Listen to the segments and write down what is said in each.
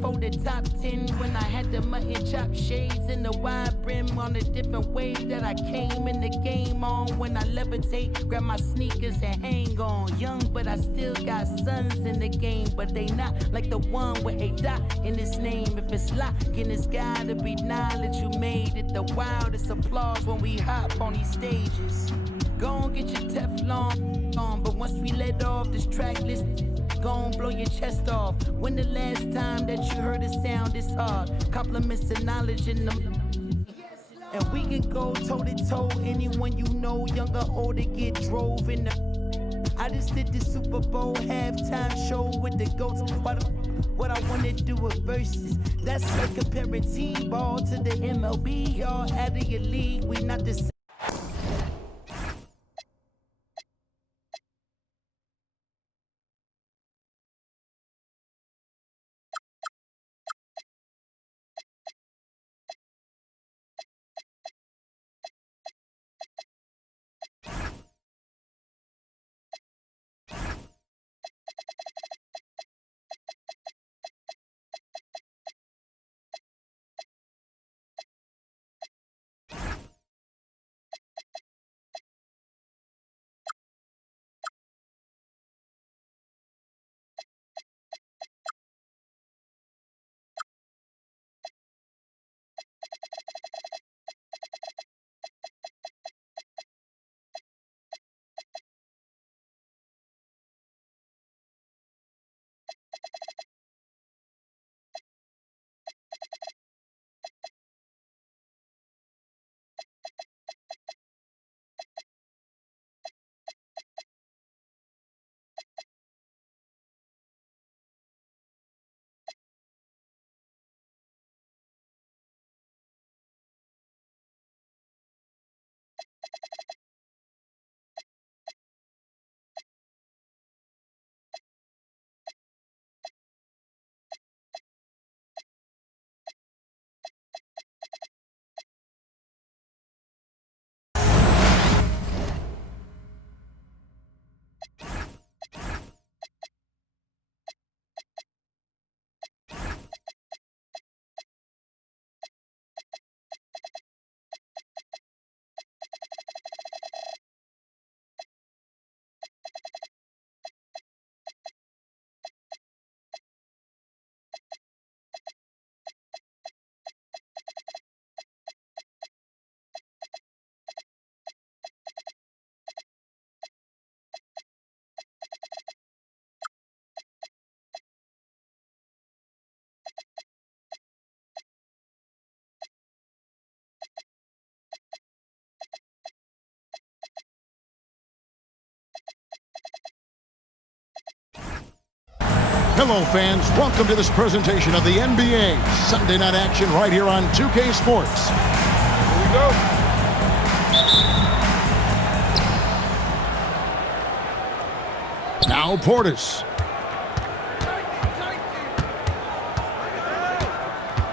For the top 10 when I had the mutton chop shades and the wide brim on a different wave that I came in the game on. When I levitate, grab my sneakers and hang on. Young, but I still got sons in the game, but they not like the one with a dot in his name. If it's locking, it's gotta be knowledge. You made it the wildest applause when we hop on these stages. Gon' get your Teflon on, but once we let off this track list, gon' blow your chest off. When the last time that you heard a sound this hard? Compliments and knowledge in them. And we can go toe to toe. Anyone you know, young or old, to get drove in the. I just did the Super Bowl halftime show with the GOATs. What I wanna do with verses. That's like comparing team ball to the MLB. Y'all out of your league, we not the same. Hello, fans. Welcome to this presentation of the NBA Sunday Night Action right here on 2K Sports. Here we go. Now Portis.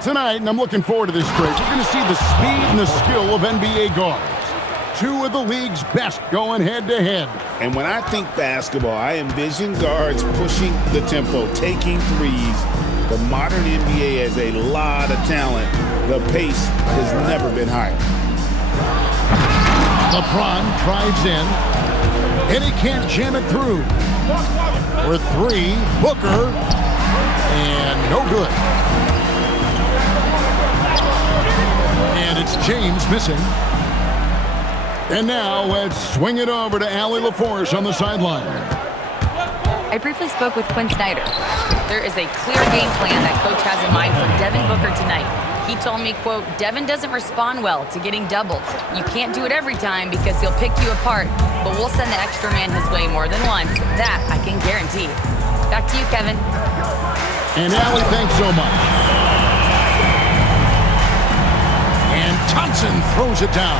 Tonight, and I'm looking forward to this stretch, you're going to see the speed and the skill of NBA guards. Two of the league's best going head-to-head. And when I think basketball, I envision guards pushing the tempo, taking threes. The modern NBA has a lot of talent. The pace has never been higher. LeBron drives in, and he can't jam it through. For three, Booker, and no good. And it's James missing. And now let's swing it over to Allie LaForce on the sideline. I briefly spoke with Quinn Snyder. There is a clear game plan that coach has in mind for Devin Booker tonight. He told me, quote, Devin doesn't respond well to getting doubled. You can't do it every time because he'll pick you apart, but we'll send the extra man his way more than once. That I can guarantee. Back to you, Kevin. And Allie, thanks so much. And Thompson throws it down.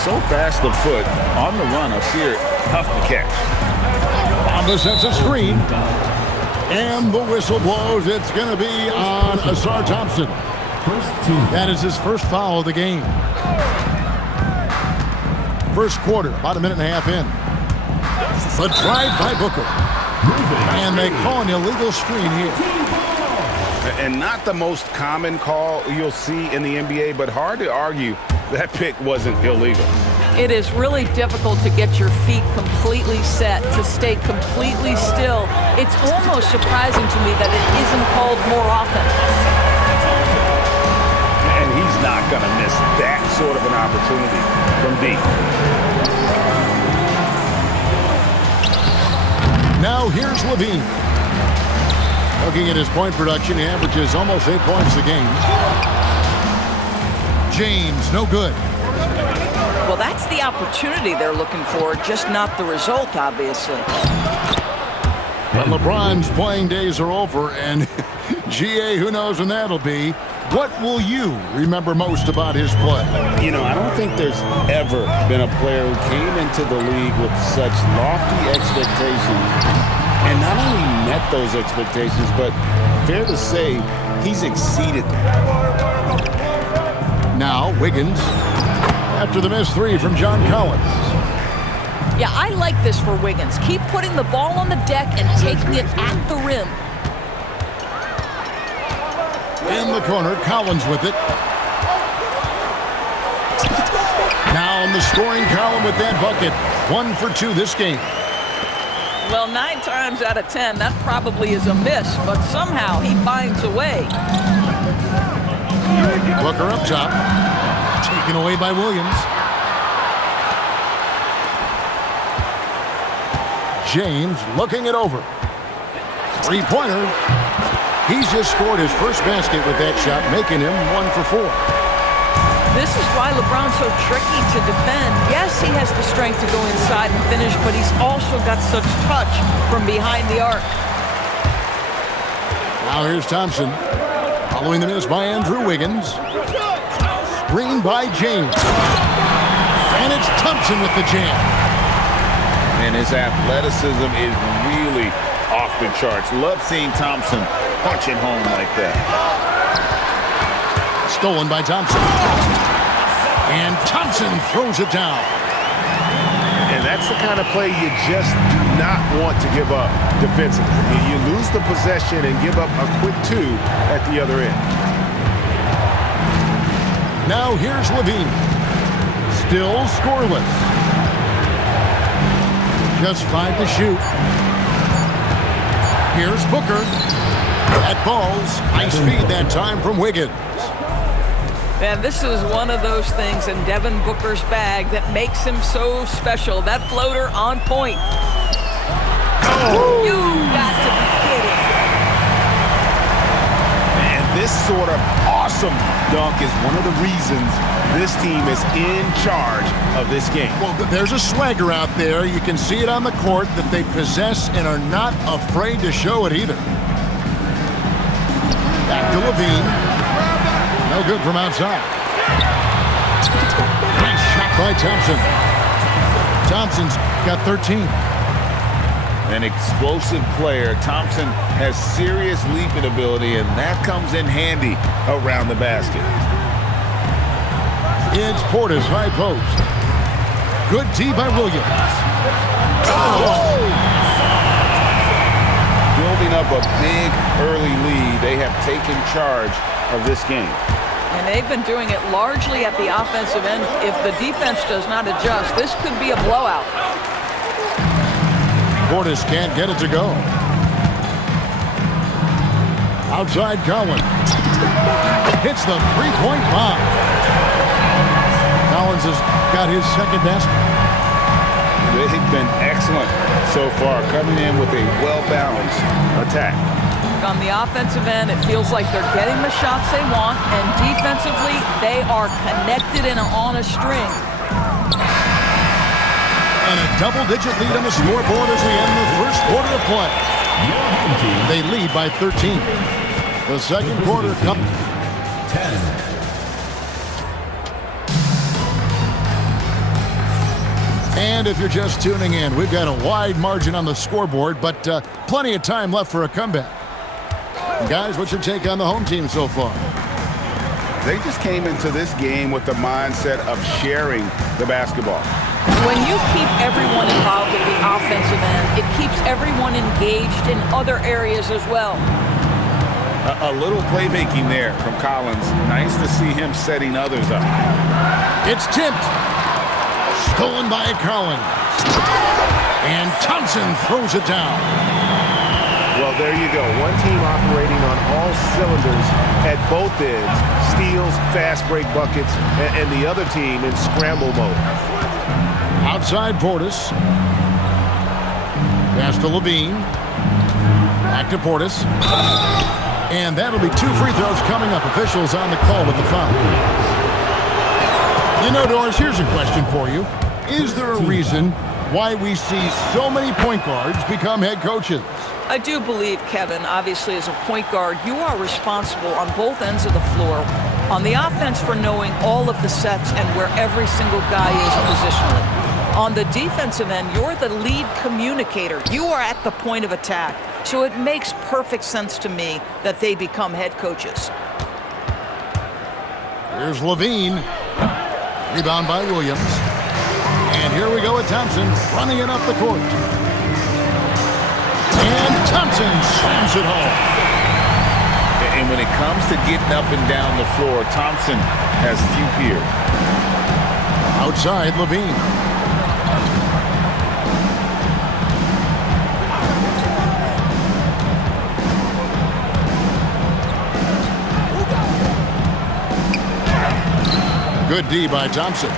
So fast of foot on the run of Sear, tough to catch. Bamba sets a screen. And the whistle blows. It's going to be on Ausar Thompson. That is his first foul of the game. First quarter, about a minute and a half in. The drive by Booker. And they call an illegal screen here. And not the most common call you'll see in the NBA, but hard to argue that pick wasn't illegal. It is really difficult to get your feet completely set, to stay completely still. It's almost surprising to me that it isn't called more often. And he's not going to miss that sort of an opportunity from deep. Now here's Levine. Looking at his point production, he averages almost 8 points a game. James, no good. Well, that's the opportunity they're looking for, just not the result, obviously. But LeBron's playing days are over, and GA, who knows when that'll be. What will you remember most about his play? You know, I don't think there's ever been a player who came into the league with such lofty expectations and not only met those expectations, but fair to say, he's exceeded them. Now, Wiggins, after the missed three from John Collins. Yeah, I like this for Wiggins. Keep putting the ball on the deck and taking it at the rim. In the corner, Collins with it. Now in the scoring column with that bucket. 1 for 2 this game. Well, 9 times out of 10, that probably is a miss, but somehow he finds a way. Booker up top. Taken away by Williams. James looking it over. Three-pointer. He's just scored his first basket with that shot, making him 1 for 4. This is why LeBron's so tricky to defend. Yes, he has the strength to go inside and finish, but he's also got such touch from behind the arc. Now here's Thompson. Following the miss by Andrew Wiggins. Screen by James. And it's Thompson with the jam. And his athleticism is really off the charts. Love seeing Thompson punching home like that. Stolen by Thompson. And Thompson throws it down. And that's the kind of play you just do not want to give up defensively. You lose the possession and give up a quick 2 at the other end. Now here's Levine. Still scoreless. Just 5 to shoot. Here's Booker. That falls. Nice feed that time from Wiggins. And this is one of those things in Devin Booker's bag that makes him so special. That floater on point. Oh. You got to be kidding. And this sort of awesome dunk is one of the reasons this team is in charge of this game. Well, there's a swagger out there. You can see it on the court that they possess and are not afraid to show it either. Back to Levine. No good from outside. Nice shot by Thompson. Thompson's got 13. An explosive player. Thompson has serious leaping ability, and that comes in handy around the basket. It's Portis high post. Good D by Williams. Oh! Building up a big early lead, they have taken charge of this game. And they've been doing it largely at the offensive end. If the defense does not adjust, this could be a blowout. Portis can't get it to go. Outside Collins. Hits the three-point bomb. Collins has got his second basket. They've been excellent so far, coming in with a well-balanced attack. On the offensive end, it feels like they're getting the shots they want, and defensively, they are connected and on a string. And a double-digit lead on the scoreboard as we end the first quarter of play. They lead by 13. The second quarter comes 10. And if you're just tuning in, we've got a wide margin on the scoreboard, but plenty of time left for a comeback. Guys, what's your take on the home team so far? They just came into this game with the mindset of sharing the basketball. When you keep everyone involved at the offensive end, it keeps everyone engaged in other areas as well. A little playmaking there from Collins. Nice to see him setting others up. It's tipped. Stolen by Collins. And Thompson throws it down. Well, there you go. One team operating on all cylinders at both ends. Steals, fast break buckets, and the other team in scramble mode. Outside Portis. Pass to Levine. Back to Portis. And that'll be 2 free throws coming up. Officials on the call with the foul. You know, Doris, here's a question for you. Is there a reason why we see so many point guards become head coaches? I do believe, Kevin, obviously as a point guard, you are responsible on both ends of the floor. On the offense for knowing all of the sets and where every single guy is positionally. On the defensive end, you're the lead communicator. You are at the point of attack. So it makes perfect sense to me that they become head coaches. Here's Levine. Rebound by Williams. And here we go with Thompson running it up the court. And Thompson slams it home. And when it comes to getting up and down the floor, Thompson has few peers. Outside Levine. Good D by Thompson.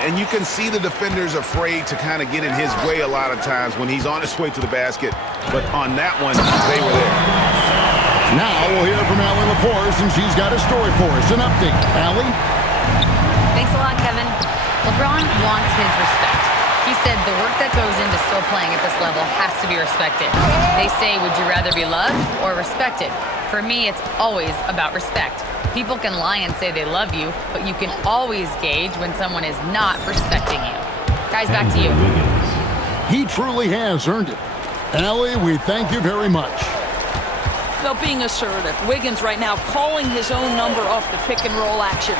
And you can see the defenders afraid to kind of get in his way a lot of times when he's on his way to the basket. But on that one, they were there. Now we'll hear from Allie LaForce, and she's got a story for us. An update. Allie? Thanks a lot, Kevin. LeBron wants his respect. He said the work that goes into still playing at this level has to be respected. They say, would you rather be loved or respected? For me, it's always about respect. People can lie and say they love you, but you can always gauge when someone is not respecting you. Guys, back to you. He truly has earned it. Allie, we thank you very much. Though being assertive, Wiggins right now calling his own number off the pick and roll action.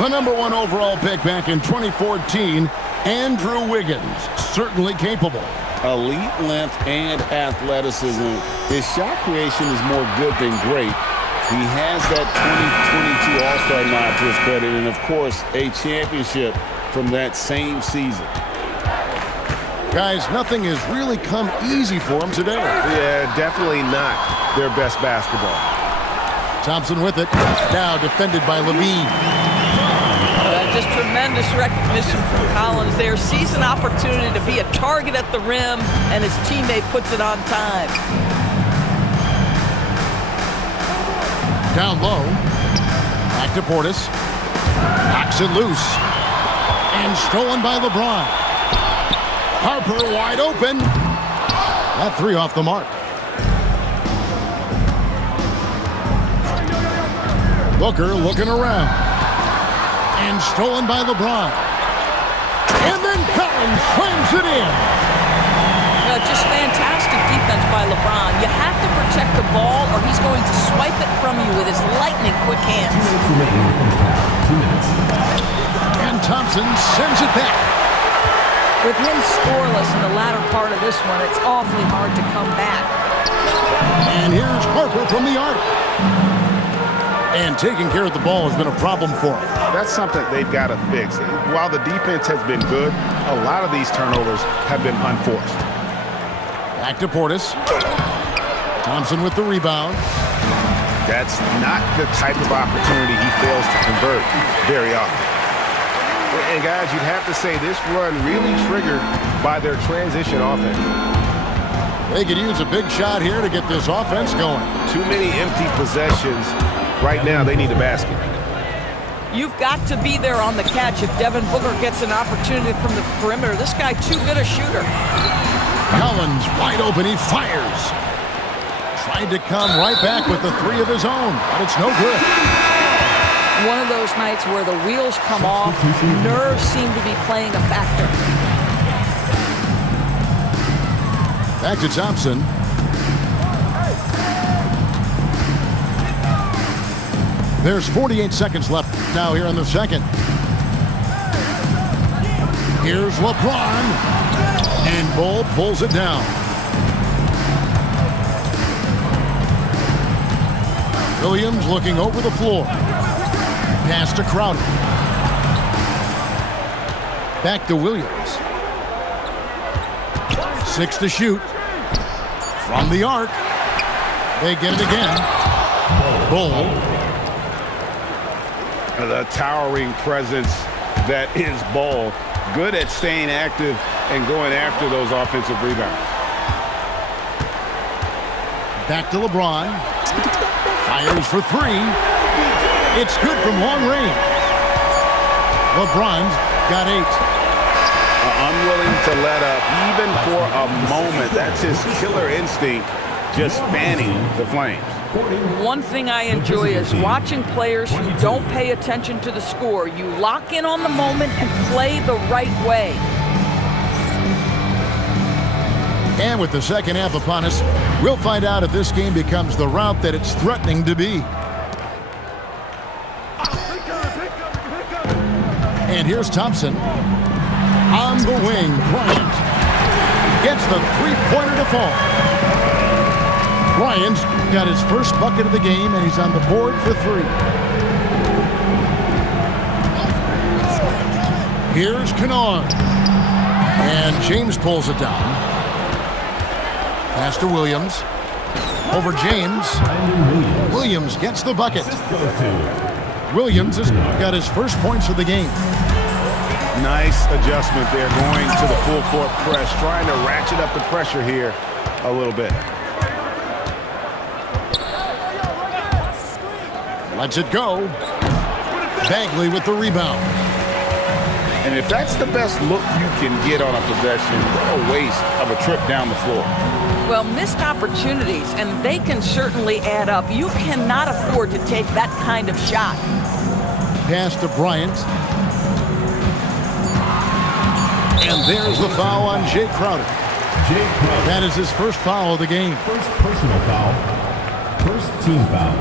The #1 overall pick back in 2014, Andrew Wiggins, certainly capable. Elite length and athleticism. His shot creation is more good than great. He has that 2022 All-Star nod to his credit, and of course, a championship from that same season. Guys, nothing has really come easy for him today. Yeah, definitely not their best basketball. Thompson with it. Now defended by Levine. Just tremendous recognition from Collins there. Sees an opportunity to be a target at the rim, and his teammate puts it on time. Down low. Back to Portis. Knocks it loose. And stolen by LeBron. Harper wide open. That 3 off the mark. Booker looking around. And stolen by LeBron. And then Collins slams it in. Just fantastic defense by LeBron. You have to protect the ball or he's going to swipe it from you with his lightning quick hands. And Thompson sends it back. With him scoreless in the latter part of this one, it's awfully hard to come back. And here's Harper from the arc. And taking care of the ball has been a problem for him. That's something they've got to fix. While the defense has been good, a lot of these turnovers have been unforced. Back to Portis. Thompson with the rebound. That's not the type of opportunity he fails to convert very often. And guys, you'd have to say this run really triggered by their transition offense. They could use a big shot here to get this offense going. Too many empty possessions. Right now, they need a basket. You've got to be there on the catch if Devin Booker gets an opportunity from the perimeter. This guy too good a shooter. Collins wide open, he fires. Tried to come right back with the 3 of his own, but it's no good. One of those nights where the wheels come off, nerves seem to be playing a factor. Back to Thompson. There's 48 seconds left now here in the second. Here's LeBron. And Bull pulls it down. Williams looking over the floor. Pass to Crowder. Back to Williams. 6 to shoot. From the arc. They get it again. Bull. The towering presence that is Ball. Good at staying active and going after those offensive rebounds. Back to LeBron. Fires for 3. It's good from long range. LeBron's got 8. Unwilling to let up even for a moment. That's his killer instinct, just fanning the flames. One thing I enjoy is watching players who don't pay attention to the score. You lock in on the moment and play the right way. And with the second half upon us, we'll find out if this game becomes the route that it's threatening to be. And here's Thompson. On the wing, Bryant gets the three-pointer to fall. Bryant's got his first bucket of the game, and he's on the board for 3. Here's Kennard. And James pulls it down. Pass to Williams. Over James. Williams gets the bucket. Williams has got his first points of the game. Nice adjustment there, going to the full court press, trying to ratchet up the pressure here a little bit. Lets it go. Bagley with the rebound. And if that's the best look you can get on a possession, what a waste of a trip down the floor. Well, missed opportunities, and they can certainly add up. You cannot afford to take that kind of shot. Pass to Bryant. And there's the foul on Jay Crowder. That is his first foul of the game. First personal foul. First team foul.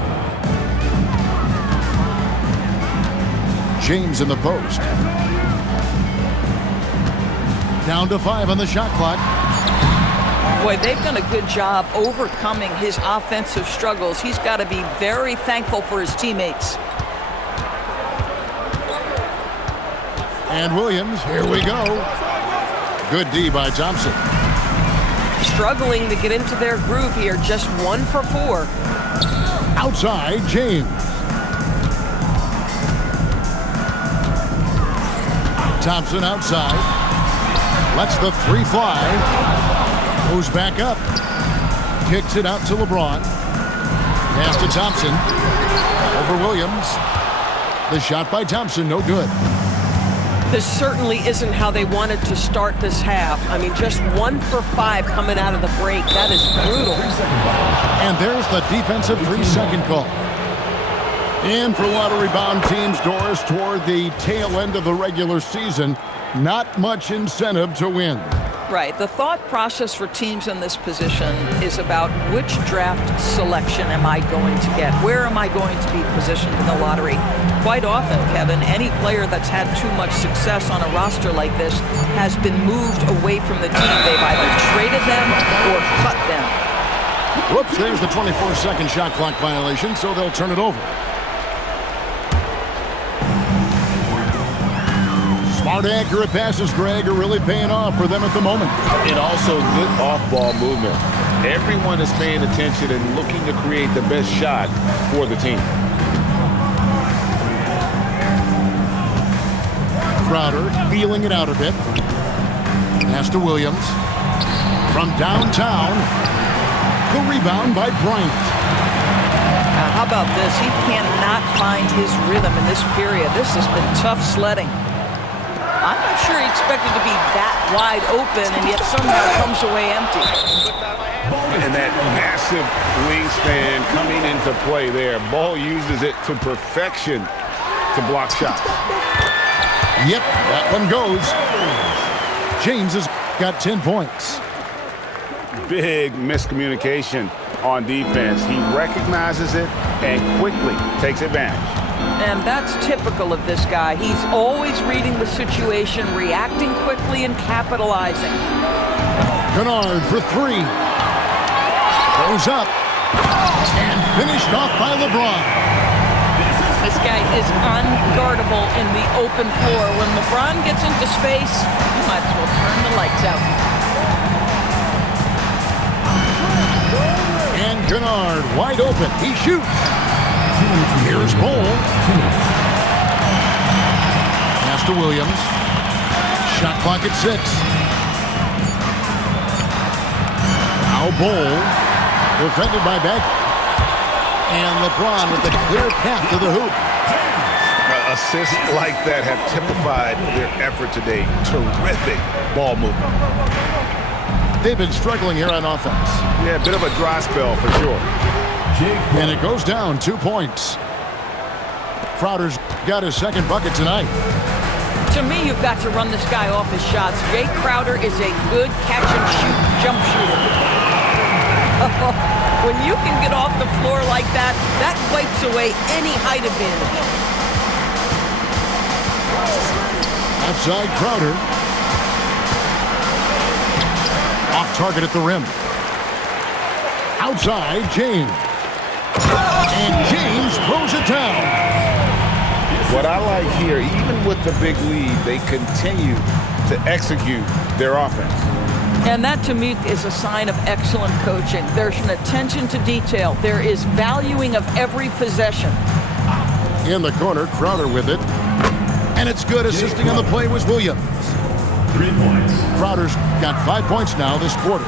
James in the post. Down to 5 on the shot clock. Boy, they've done a good job overcoming his offensive struggles. He's got to be very thankful for his teammates. And Williams, here we go. Good D by Thompson. Struggling to get into their groove here, just 1 for 4. Outside, James. Thompson outside. Lets the 3 fly. Moves back up. Kicks it out to LeBron. Pass to Thompson. Over Williams. The shot by Thompson, no good. This certainly isn't how they wanted to start this half. I mean, just 1 for 5 coming out of the break. That is brutal. And there's the defensive 3-second call. And for a lot of rebound teams, Doris, toward the tail end of the regular season, not much incentive to win. Right. The thought process for teams in this position is about which draft selection am I going to get? Where am I going to be positioned in the lottery? Quite often, Kevin, any player that's had too much success on a roster like this has been moved away from the team. They've either traded them or cut them. Whoops, there's the 24-second shot clock violation, so they'll turn it over. Smart, accurate passes, Greg, are really paying off for them at the moment. And also good off-ball movement. Everyone is paying attention and looking to create the best shot for the team. Crowder feeling it out a bit. Pass to Williams. From downtown, the rebound by Bryant. Now, how about this? He cannot find his rhythm in this period. This has been tough sledding. I'm not sure he expected to be that wide open, and yet somehow comes away empty. And that massive wingspan coming into play there. Ball uses it to perfection to block shots. Yep, that one goes. James has got 10 points. Big miscommunication on defense. He recognizes it and quickly takes advantage. And that's typical of this guy. He's always reading the situation, reacting quickly, and capitalizing. Kennard for 3. Goes up and Finished off by LeBron. This guy is unguardable in the open floor. When LeBron gets into space, you might as well turn the lights out. And Kennard wide open. He shoots. Here's Bol. Pass to Williams. Shot clock at 6. Now Bol. Defended by Bagley. And LeBron with a clear path to the hoop. Assists like that have typified their effort today. Terrific ball movement. They've been struggling here on offense. Yeah, a bit of a dry spell for sure. And it goes down 2 points. Crowder's got his second bucket tonight. To me, you've got to run this guy off his shots. Jay Crowder is a good catch-and-shoot jump shooter. When you can get off the floor like that, that wipes away any height advantage. Outside Crowder. Off target at the rim. Outside James. And James throws it down. What I like here, even with the big lead, they continue to execute their offense. And that, to me, is a sign of excellent coaching. There's an attention to detail. There is valuing of every possession. In the corner, Crowder with it. And it's good. Assisting on the play was Williams. 3 points. Crowder's got 5 points now this quarter.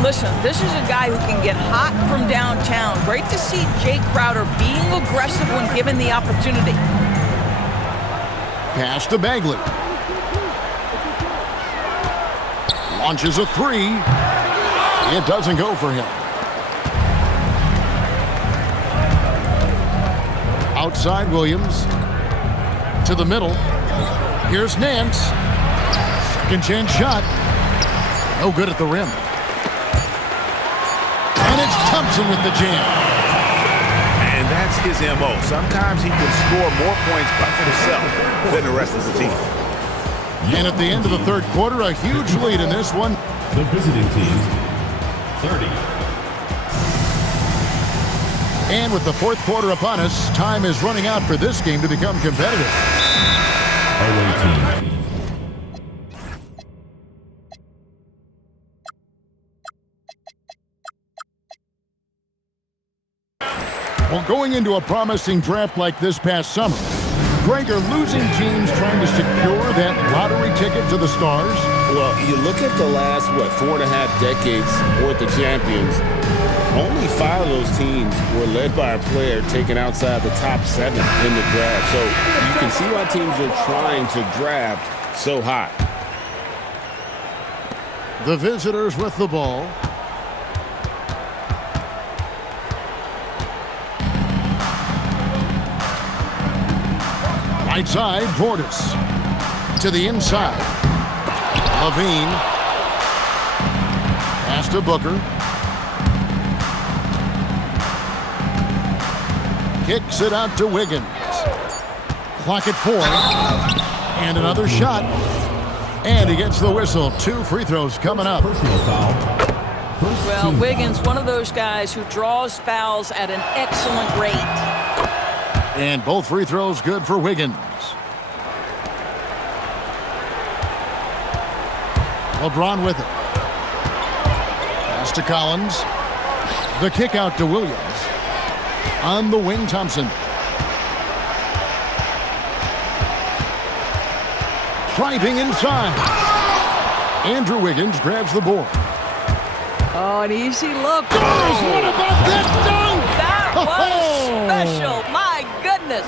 Listen, this is a guy who can get hot from downtown. Great to see Jay Crowder being aggressive when given the opportunity. Pass to Bagley. Launches a 3. It doesn't go for him. Outside Williams. To the middle. Here's Nance. Second chance shot. No good at the rim. And it's Thompson with the jam. And that's his MO. Sometimes he can score more points by himself than the rest of the team. And at the end of the third quarter, a huge lead in this one. The visiting team, 30. And with the fourth quarter upon us, time is running out for this game to become competitive. Away team. Well, going into a promising draft like this past summer, Greg, are losing teams trying to secure that lottery ticket to the stars? Well, you look at the last, 4.5 decades worth of champions, only 5 of those teams were led by a player taken outside the top 7 in the draft. So you can see why teams are trying to draft so high. The visitors with the ball. Right side, Portis. To the inside. Levine. Pass to Booker. Kicks it out to Wiggins. Clock at 4. And another shot. And he gets the whistle. 2 free throws coming up. Personal foul. Well, Wiggins, one of those guys who draws fouls at an excellent rate. And both free throws good for Wiggins. LeBron with it. Pass to Collins. The kick out to Williams. On the wing, Thompson. Driving inside. Andrew Wiggins grabs the board. Oh, an easy look. What about that dunk? That was special. My goodness.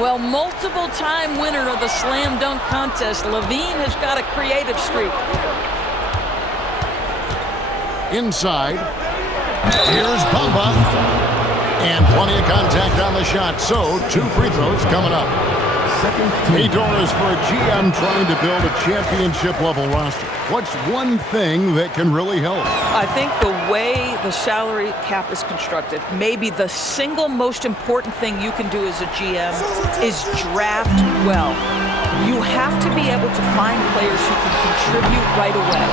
Well, multiple-time winner of the slam dunk contest, Levine has got a creative streak. Inside. Here's Bamba. And plenty of contact on the shot. So, 2 free throws coming up. Hey, Doris, for a GM trying to build a championship-level roster, what's one thing that can really help? I think the way the salary cap is constructed, maybe the single most important thing you can do as a GM is draft well. You have to be able to find players who can contribute right away.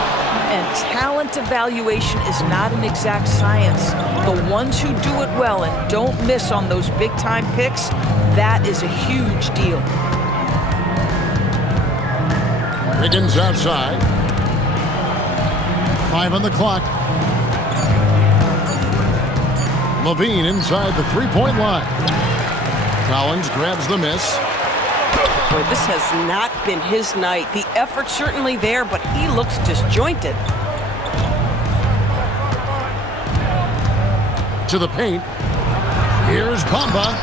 And talent evaluation is not an exact science. The ones who do it well and don't miss on those big-time picks, that is a huge deal. Wiggins outside. 5 on the clock. Levine inside the three-point line. Collins grabs the miss. Boy, this has not been his night. The effort's certainly there, but he looks disjointed. To the paint. Here's Bamba.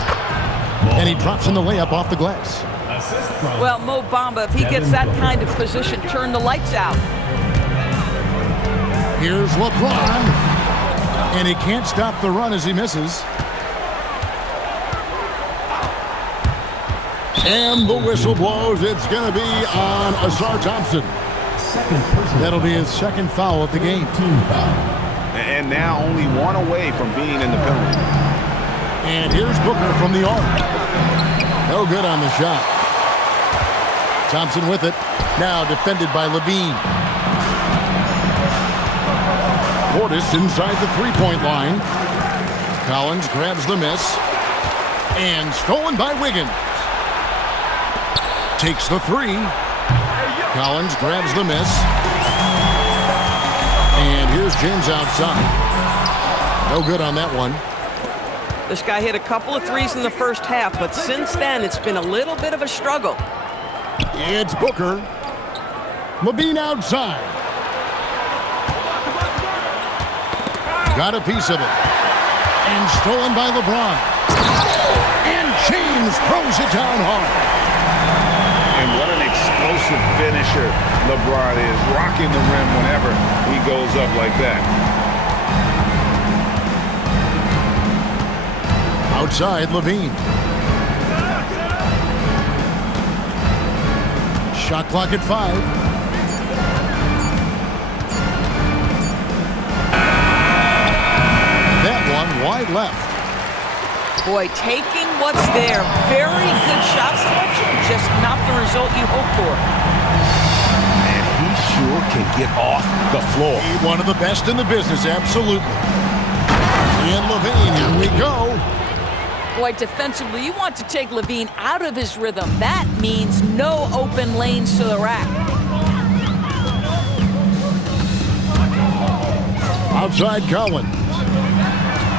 And he drops in the layup off the glass. Well, Mo Bamba, if he gets that kind of position, turn the lights out. Here's LeBron. And he can't stop the run as he misses. And the whistle blows. It's going to be on Ausar Thompson. That'll be his second foul of the game. And now only one away from being in the penalty. And here's Booker from the arc. No good on the shot. Thompson with it. Now defended by Levine. Portis inside the three-point line. Collins grabs the miss. And stolen by Wiggins. Takes the three. Collins grabs the miss. And here's James outside. No good on that one. This guy hit a couple of threes in the first half, but since then, it's been a little bit of a struggle. It's Booker. Levine outside. Got a piece of it. And stolen by LeBron. And James throws it down hard. And what an explosive finisher LeBron is, rocking the rim whenever he goes up like that. Outside, Levine. Shot clock at 5. That one wide left. Boy, taking what's there. Very good shot selection, just not the result you hope for. And he sure can get off the floor. One of the best in the business, absolutely. And Levine, here we go. Boy, defensively, you want to take Levine out of his rhythm. That means no open lanes to the rack. Outside Collins.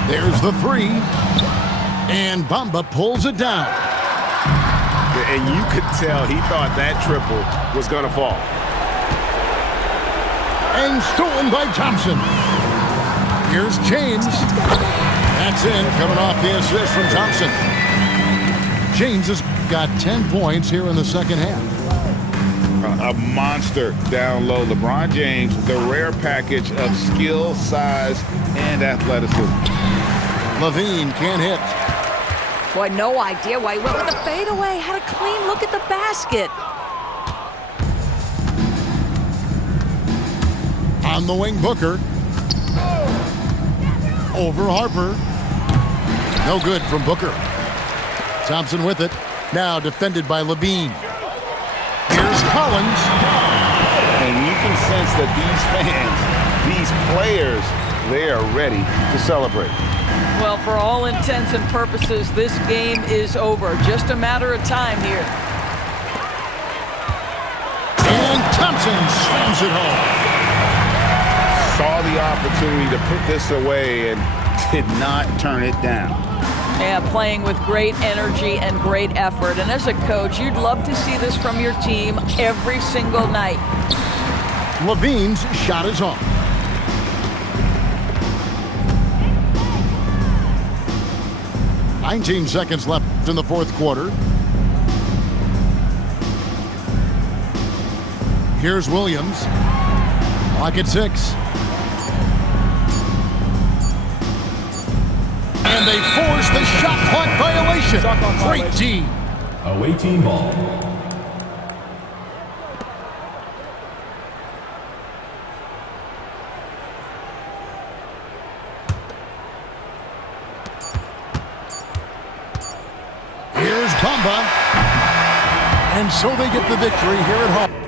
There's the three. And Bamba pulls it down. And you could tell he thought that triple was going to fall. And stolen by Thompson. Here's James. That's in, coming off the assist from Thompson. James has got 10 points here in the second half. A monster down low. LeBron James, the rare package of skill, size, and athleticism. Levine can't hit. Boy, no idea why he went with the fadeaway. Had a clean look at the basket. On the wing, Booker. Over Harper. No good from Booker. Thompson with it. Now defended by Levine. Here's Collins. And you can sense that these fans, these players, they are ready to celebrate. Well, for all intents and purposes, this game is over. Just a matter of time here. And Thompson slams it home. Saw the opportunity to put this away and did not turn it down. Yeah, playing with great energy and great effort. And as a coach, you'd love to see this from your team every single night. Levine's shot is off. "19 seconds left in the fourth quarter. Here's Williams. Clock at 6. And they force the shot clock violation. Great team. Away team ball. Here's Bamba. And so they get the victory here at home.